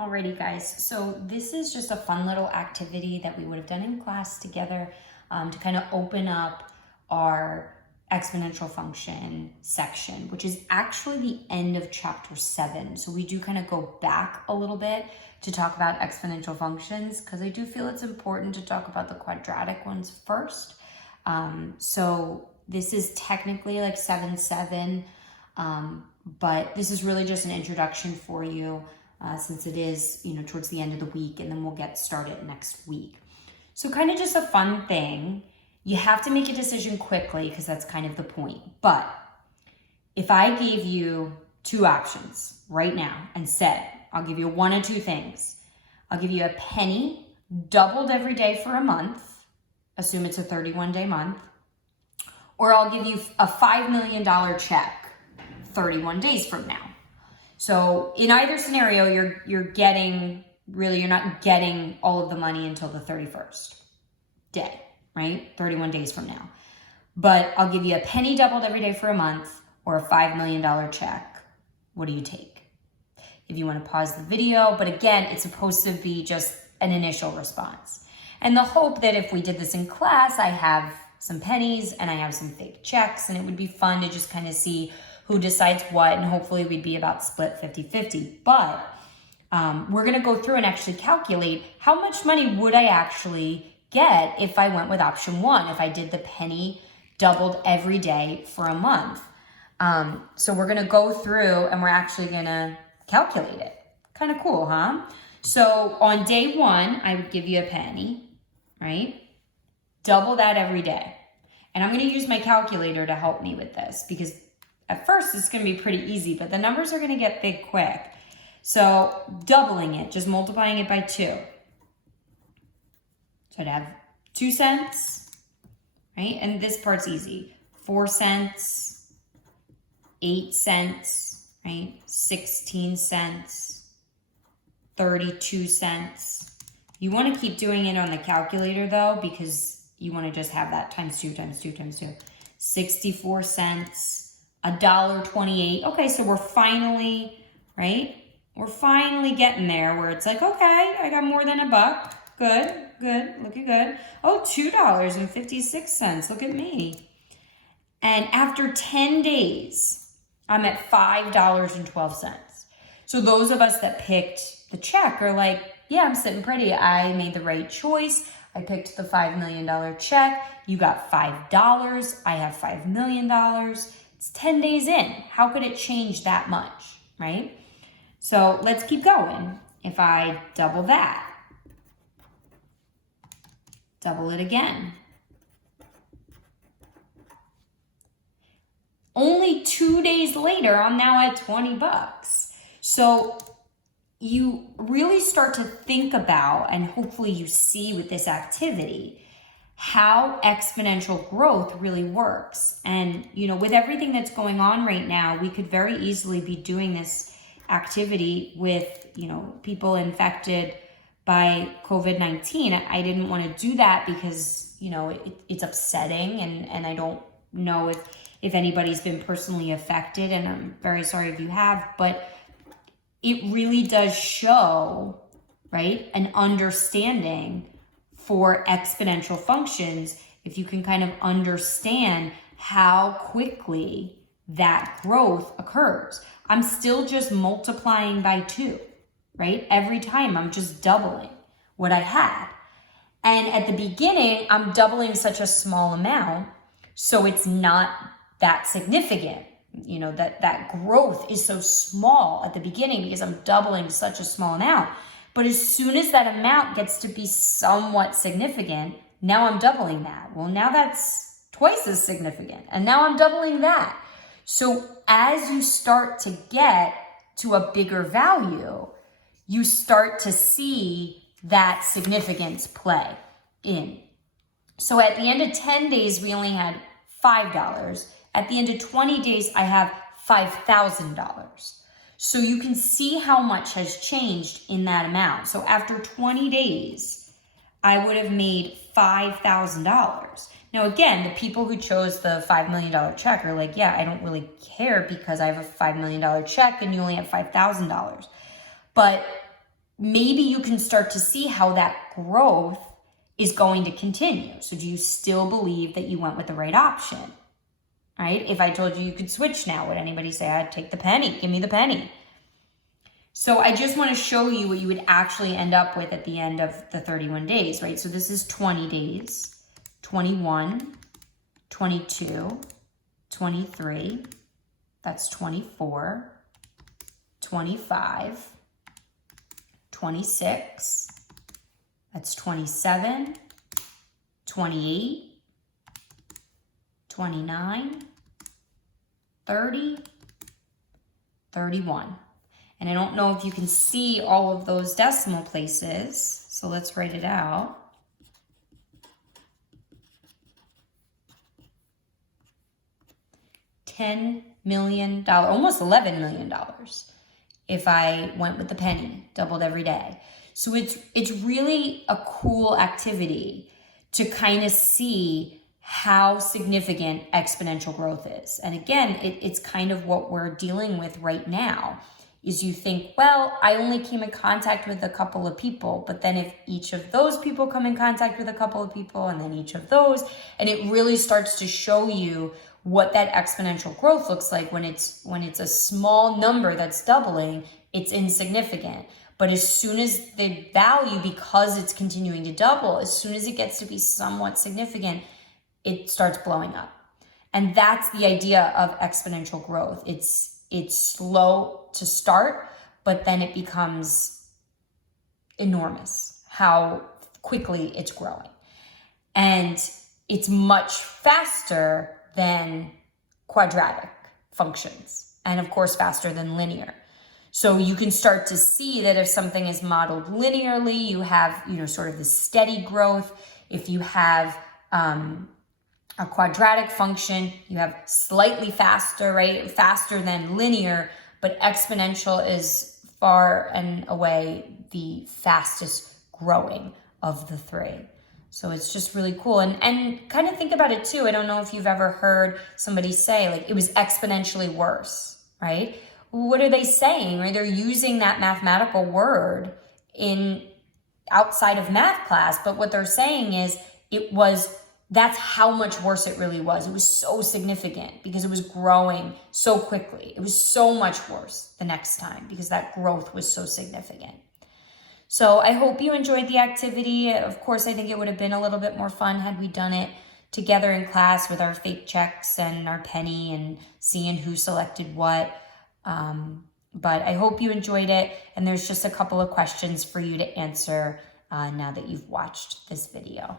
Alrighty guys, so this is just a fun little activity that we would have done in class together to kind of open up our exponential function section, which is actually the end of chapter 7. So we do kind of go back a little bit to talk about exponential functions because I do feel it's important to talk about the quadratic ones first. So this is technically like 7-7, but this is really just an introduction for you. Since it is, towards the end of the week, and then we'll get started next week. So kind of just a fun thing. You have to make a decision quickly because that's kind of the point. But if I gave you two options right now and said, I'll give you one of two things. I'll give you a penny doubled every day for a month, assume it's a 31-day month, or I'll give you a $5 million check 31 days from now. So in either scenario, you're not getting all of the money until the 31st day, right? 31 days from now. But I'll give you a penny doubled every day for a month or a $5 million check. What do you take? If you want to pause the video, but again, it's supposed to be just an initial response. And the hope that if we did this in class, I have some pennies and I have some fake checks, and it would be fun to just kind of see who decides what, and hopefully we'd be about split 50-50. But we're gonna go through and actually calculate how much money would I actually get if I went with option 1, if I did the penny doubled every day for a month. So we're gonna go through and we're actually gonna calculate it. Kind of cool, huh? So on day 1, I would give you a penny, right? Double that every day. And I'm gonna use my calculator to help me with this because at first, it's going to be pretty easy, but the numbers are going to get big quick. So doubling it, just multiplying it by 2. So I'd have 2 cents, right? And this part's easy. 4 cents, 8 cents, right? 16 cents, 32 cents. You want to keep doing it on the calculator though, because you want to just have that times 2, times 2, times 2. 64 cents. $1.28. Okay, so we're finally, right? We're finally getting there where it's like, okay, I got more than $1. Good, looking good. Oh, $2.56. Look at me. And after 10 days, I'm at $5.12. So those of us that picked the check are like, yeah, I'm sitting pretty. I made the right choice. I picked the $5 million check. You got $5. I have $5 million. It's 10 days in. How could it change that much, right? So let's keep going. If I double that, double it again. Only 2 days later, I'm now at $20. So you really start to think about, and hopefully you see with this activity, how exponential growth really works. And, with everything that's going on right now, we could very easily be doing this activity with, people infected by COVID-19. I didn't want to do that because, it's upsetting and I don't know if anybody's been personally affected, and I'm very sorry if you have, but it really does show, right, an understanding for exponential functions if you can kind of understand how quickly that growth occurs. I'm still just multiplying by 2, right? Every time I'm just doubling what I had. And at the beginning, I'm doubling such a small amount, so it's not that significant. That growth is so small at the beginning because I'm doubling such a small amount. But as soon as that amount gets to be somewhat significant, now I'm doubling that. Well, now that's twice as significant. And now I'm doubling that. So as you start to get to a bigger value, you start to see that significance play in. So at the end of 10 days, we only had $5. At the end of 20 days, I have $5,000. So you can see how much has changed in that amount. So after 20 days, I would have made $5,000. Now, again, the people who chose the $5 million check are like, yeah, I don't really care because I have a $5 million check and you only have $5,000. But maybe you can start to see how that growth is going to continue. So do you still believe that you went with the right option, right? If I told you you could switch now, would anybody say, I'd take the penny, give me the penny? So I just want to show you what you would actually end up with at the end of the 31 days, right? So this is 20 days, 21, 22, 23, that's 24, 25, 26, that's 27, 28, 29, 30, 31. And I don't know if you can see all of those decimal places, so let's write it out. $10 million, almost $11 million if I went with the penny, doubled every day. So it's really a cool activity to kind of see how significant exponential growth is. And again, it's kind of what we're dealing with right now. Is you think, well, I only came in contact with a couple of people, but then if each of those people come in contact with a couple of people, and then each of those, and it really starts to show you what that exponential growth looks like when it's a small number that's doubling, it's insignificant. But as soon as the value, because it's continuing to double, as soon as it gets to be somewhat significant, it starts blowing up. And that's the idea of exponential growth. It's slow to start, but then it becomes enormous how quickly it's growing. And it's much faster than quadratic functions, and of course faster than linear. So you can start to see that if something is modeled linearly, you have, sort of the steady growth. If you have a quadratic function, you have slightly faster, right? Faster than linear, but exponential is far and away the fastest growing of the three. So it's just really cool. And kind of think about it too. I don't know if you've ever heard somebody say, like, it was exponentially worse, right? What are they saying, right? They're using that mathematical word outside of math class, but what they're saying is that's how much worse it really was. It was so significant because it was growing so quickly. It was so much worse the next time because that growth was so significant. So I hope you enjoyed the activity. Of course, I think it would have been a little bit more fun had we done it together in class with our fake checks and our penny and seeing who selected what. But I hope you enjoyed it. And there's just a couple of questions for you to answer now that you've watched this video.